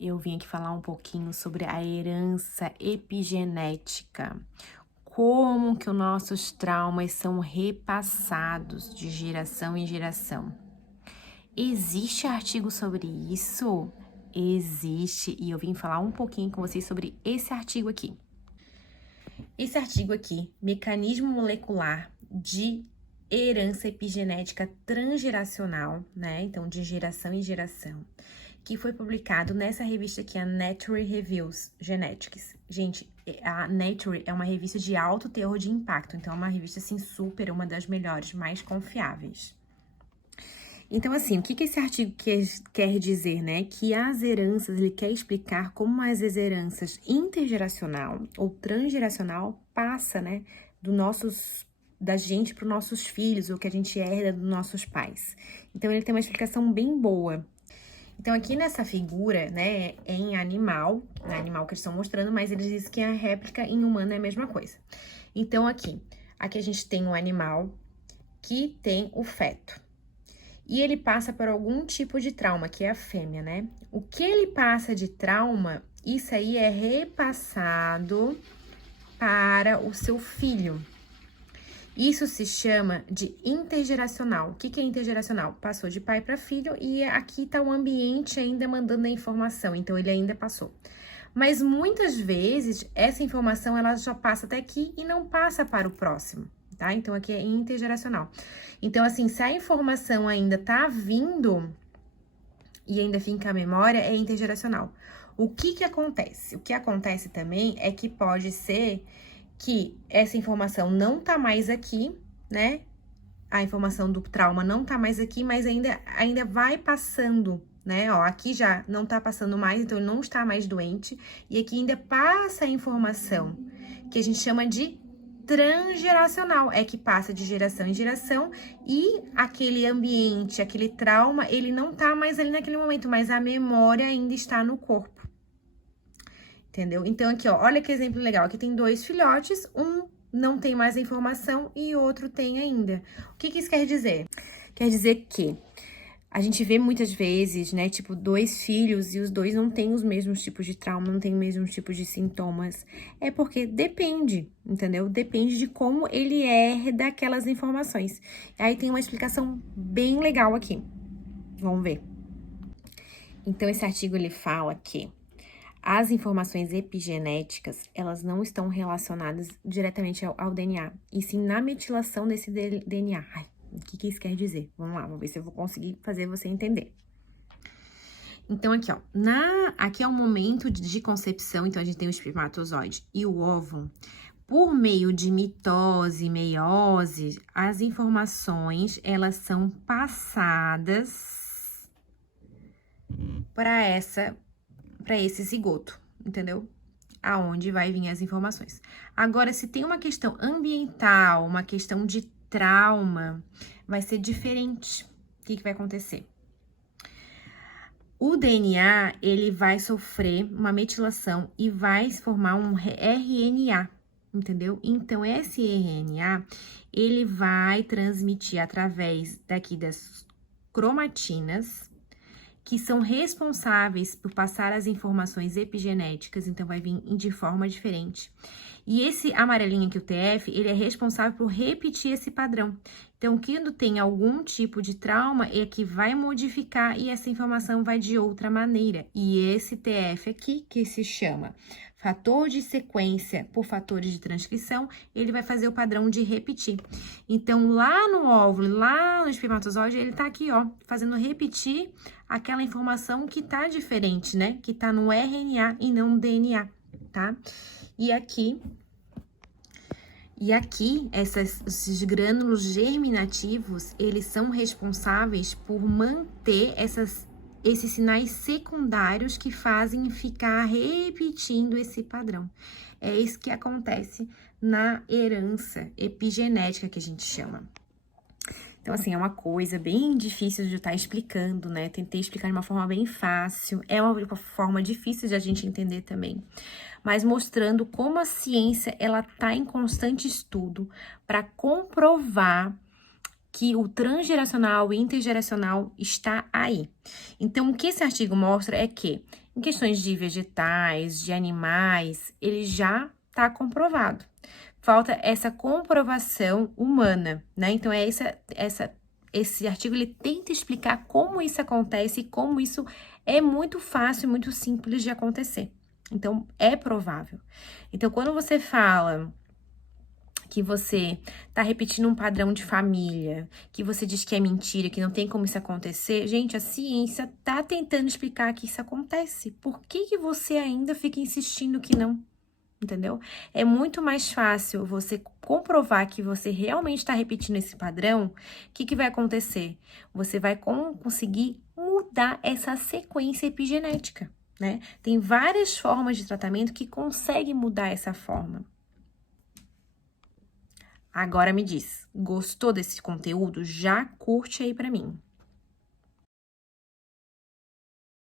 eu vim aqui falar um pouquinho sobre a herança epigenética. Como que os nossos traumas são repassados de geração em geração. Existe artigo sobre isso? Existe, e eu vim falar um pouquinho com vocês sobre esse artigo aqui. Esse artigo aqui, Mecanismo Molecular de Herança Epigenética Transgeracional, né? Então, de geração em geração, que foi publicado nessa revista aqui, a Nature Reviews Genetics. Gente, a Nature é uma revista de alto teor de impacto, então é uma revista, assim, super, uma das melhores, mais confiáveis. Então, assim, o que esse artigo quer dizer, né? Que as heranças, ele quer explicar como as heranças intergeracional ou transgeracional passa, né? Da gente para os nossos filhos, ou que a gente herda dos nossos pais. Então, ele tem uma explicação bem boa. Então, aqui nessa figura, né, é em animal, né, animal que eles estão mostrando, mas eles dizem que a réplica em humano é a mesma coisa. Então, aqui a gente tem um animal que tem o feto. E ele passa por algum tipo de trauma, que é a fêmea, né? O que ele passa de trauma, isso aí é repassado para o seu filho. Isso se chama de intergeracional. O que é intergeracional? Passou de pai para filho e aqui está o ambiente ainda mandando a informação, então ele ainda passou. Mas muitas vezes essa informação ela já passa até aqui e não passa para o próximo, tá? Então aqui é intergeracional. Então assim, se a informação ainda tá vindo e ainda fica a memória, é intergeracional. O que acontece? O que acontece também é que pode ser que essa informação não tá mais aqui, né? A informação do trauma não tá mais aqui, mas ainda vai passando, né? Ó, aqui já não tá passando mais, então ele não está mais doente. E aqui ainda passa a informação, que a gente chama de transgeracional. É que passa de geração em geração e aquele ambiente, aquele trauma, ele não tá mais ali naquele momento, mas a memória ainda está no corpo. Entendeu? Então, aqui, ó, olha que exemplo legal. Aqui tem dois filhotes, um não tem mais a informação e o outro tem ainda. O que isso quer dizer? Quer dizer que a gente vê muitas vezes, né, tipo, dois filhos e os dois não têm os mesmos tipos de trauma, não têm os mesmos tipos de sintomas. É porque depende, entendeu? Depende de como ele herda aquelas informações. Aí tem uma explicação bem legal aqui. Vamos ver. Então, esse artigo, ele fala que as informações epigenéticas, elas não estão relacionadas diretamente ao DNA, e sim na metilação desse DNA. Ai, o que isso quer dizer? Vamos lá, vamos ver se eu vou conseguir fazer você entender. Então, aqui, ó, aqui é o momento de concepção, então a gente tem o espermatozoide e o óvulo. Por meio de mitose, meiose, as informações, elas são passadas para esse zigoto, entendeu? Aonde vai vir as informações. Agora, se tem uma questão ambiental, uma questão de trauma, vai ser diferente. O que vai acontecer? O DNA, ele vai sofrer uma metilação e vai formar um RNA, entendeu? Então, esse RNA, ele vai transmitir através daqui das cromatinas, que são responsáveis por passar as informações epigenéticas, então vai vir de forma diferente. E esse amarelinho aqui, o TF, ele é responsável por repetir esse padrão. Então, quando tem algum tipo de trauma, é que vai modificar e essa informação vai de outra maneira. E esse TF aqui, que se chama fator de sequência por fatores de transcrição, ele vai fazer o padrão de repetir. Então, lá no óvulo, lá no espermatozoide, ele tá aqui, ó, fazendo repetir aquela informação que tá diferente, né? Que tá no RNA e não no DNA, tá? E aqui, esses grânulos germinativos, eles são responsáveis por manter esses sinais secundários que fazem ficar repetindo esse padrão. É isso que acontece na herança epigenética, que a gente chama. Então, assim, é uma coisa bem difícil de eu estar explicando, né? Tentei explicar de uma forma bem fácil. É uma forma difícil de a gente entender também. Mas mostrando como a ciência, ela tá em constante estudo para comprovar que o transgeracional e intergeracional está aí. Então, o que esse artigo mostra é que Em questões de vegetais, de animais, ele já está comprovado. Falta essa comprovação humana, né? Então, esse artigo, ele tenta explicar como isso acontece e como isso é muito fácil e muito simples de acontecer. Então, é provável. Então, quando você fala que você tá repetindo um padrão de família, que você diz que é mentira, que não tem como isso acontecer, gente, a ciência tá tentando explicar que isso acontece. Por que que você ainda fica insistindo que não? Entendeu? É muito mais fácil você comprovar que você realmente está repetindo esse padrão. O que que vai acontecer? Você vai conseguir mudar essa sequência epigenética, né? Tem várias formas de tratamento que conseguem mudar essa forma. Agora me diz, gostou desse conteúdo? Já curte aí pra mim.